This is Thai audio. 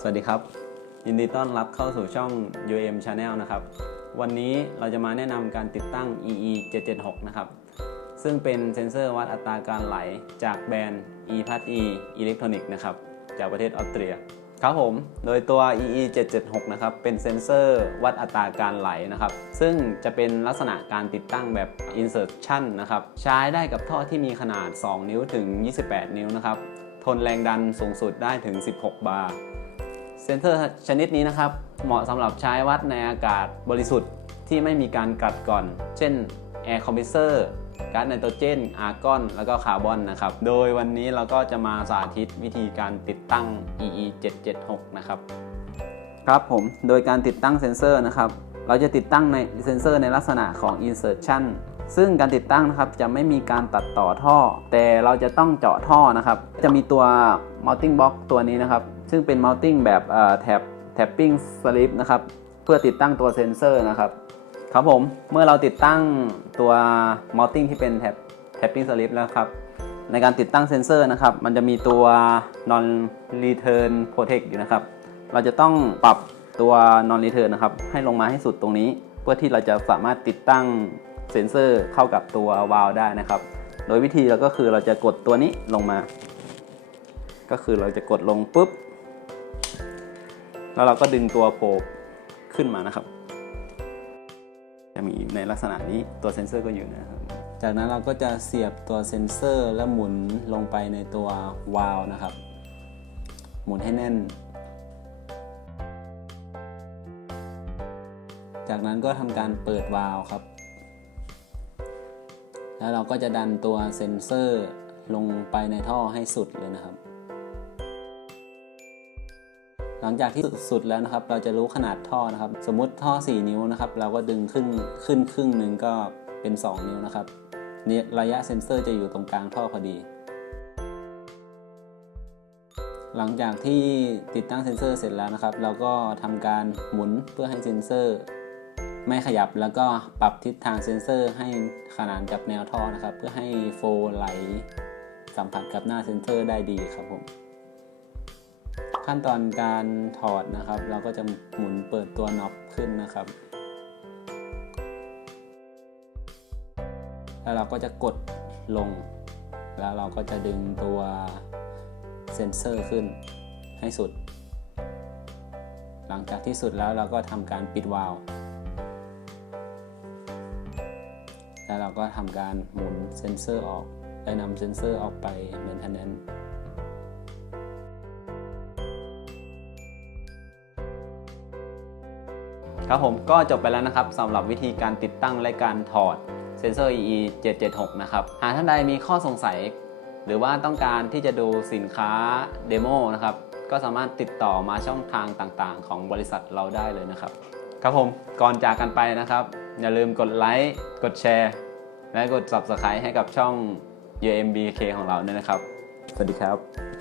สวัสดีครับ ยินดีต้อนรับเข้าสู่ช่อง UM Channel นะครับ วันนี้เราจะมาแนะนำการติดตั้ง EE 776นะครับ ซึ่งเป็นเซ็นเซอร์วัดอัตราการไหลจากแบรนด์ e p a s e Electronic นะครับ จากประเทศออสเตรีย ครับผม โดยตัว EE 776นะครับ เป็นเซ็นเซอร์วัดอัตราการไหลนะครับ ซึ่งจะเป็นลักษณะการติดตั้งแบบ insertion นะครับ ใช้ได้กับท่อที่มีขนาด 2 นิ้วถึง 28 นิ้วนะครับ ทนแรงดันสูงสุดได้ถึง 16 บาร์ เซนเซอร์ชนิดนี้นะครับ เหมาะสำหรับใช้วัดในอากาศบริสุทธิ์ที่ไม่มีการกัดก่อน เช่นแอร์คอมเพรสเซอร์ก๊าซไนโตรเจน อาร์กอน แล้วก็คาร์บอนนะครับ โดยวันนี้เราก็จะมาสาธิตวิธีการติดตั้ง EE 776นะครับ ครับผม โดยการติดตั้งเซ็นเซอร์นะครับ เราจะติดตั้งในเซ็นเซอร์ในลักษณะของ insertion ซึ่งการติดตั้งนะครับจะไม่มีการตัดต่อท่อ แต่เราจะต้องเจาะท่อนะครับ จะมีตัว mounting box ตัวนี้นะครับ ซึ่งเป็น mounting แบบแท็บ tapping slip นะครับ เพื่อติดตั้งตัวเซ็นเซอร์นะครับ ครับผม เมื่อเราติดตั้งตัว mounting ที่เป็นแท็บ tapping slip แล้วครับ ในการติดตั้งเซ็นเซอร์นะครับ มันจะมีตัว non return protect อยู่นะครับ เราจะต้องปรับตัว non return นะครับ ให้ลงมาให้สุดตรงนี้ เพื่อที่เราจะสามารถติดตั้ง เซนเซอร์เข้ากับตัววาล์วได้นะครับ โดยวิธีเราก็คือเราจะกดตัวนี้ลงมา ก็คือเราจะกดลงปุ๊บ แล้วเราก็ดึงตัวโผล่ขึ้นมานะครับ จะมีในลักษณะนี้ตัวเซ็นเซอร์ก็อยู่นะครับ จากนั้นเราก็จะเสียบตัวเซ็นเซอร์แล้วหมุนลงไปในตัววาล์วนะครับ หมุนให้แน่นจากนั้นก็ทำการเปิดวาล์วครับ แล้วเราก็จะดันตัวเซ็นเซอร์ลงไปในท่อให้สุดเลยนะครับ หลังจากที่สุดแล้วนะครับ เราจะรู้ขนาดท่อนะครับ สมมุติท่อ 4 นิ้วนะครับ เราก็ดึงขึ้นขึ้นครึ่งหนึ่งก็เป็น 2 นิ้วนะครับนี่ระยะเซ็นเซอร์จะอยู่ตรงกลางท่อพอดี หลังจากที่ติดตั้งเซ็นเซอร์เสร็จแล้วนะครับ เราก็ทำการหมุนเพื่อให้เซ็นเซอร์ ไม่ขยับแล้วก็ปรับทิศทางเซ็นเซอร์ให้ขนานกับแนวท่อนะครับ เพื่อให้โฟลไหลสัมผัสกับหน้าเซ็นเซอร์ได้ดีครับผม ขั้นตอนการถอดนะครับ เราก็จะหมุนเปิดตัวน็อปขึ้นนะครับ แล้วเราก็จะกดลง แล้วเราก็จะดึงตัวเซ็นเซอร์ขึ้นให้สุด หลังจากที่สุดแล้วเราก็ทำการปิดวาล์ว แล้วเราก็ทำการหมุนเซ็นเซอร์ออกและนำเซ็นเซอร์ออกไป maintenance ครับผมก็จบไปแล้วนะครับสำหรับวิธีการติดตั้งและการถอดเซนเซอร์ EE 776 นะครับ หากท่านใดมีข้อสงสัย หรือว่าต้องการที่จะดูสินค้าเดโมนะครับ ก็สามารถติดต่อมาช่องทางต่างๆ ของบริษัทเราได้เลยนะครับ ครับผมก่อนจากกันไปนะครับ อย่าลืมกดไลค์ กดแชร์ และกด Subscribe ให้กับช่อง UMBK ของเราด้วยนะครับ สวัสดีครับ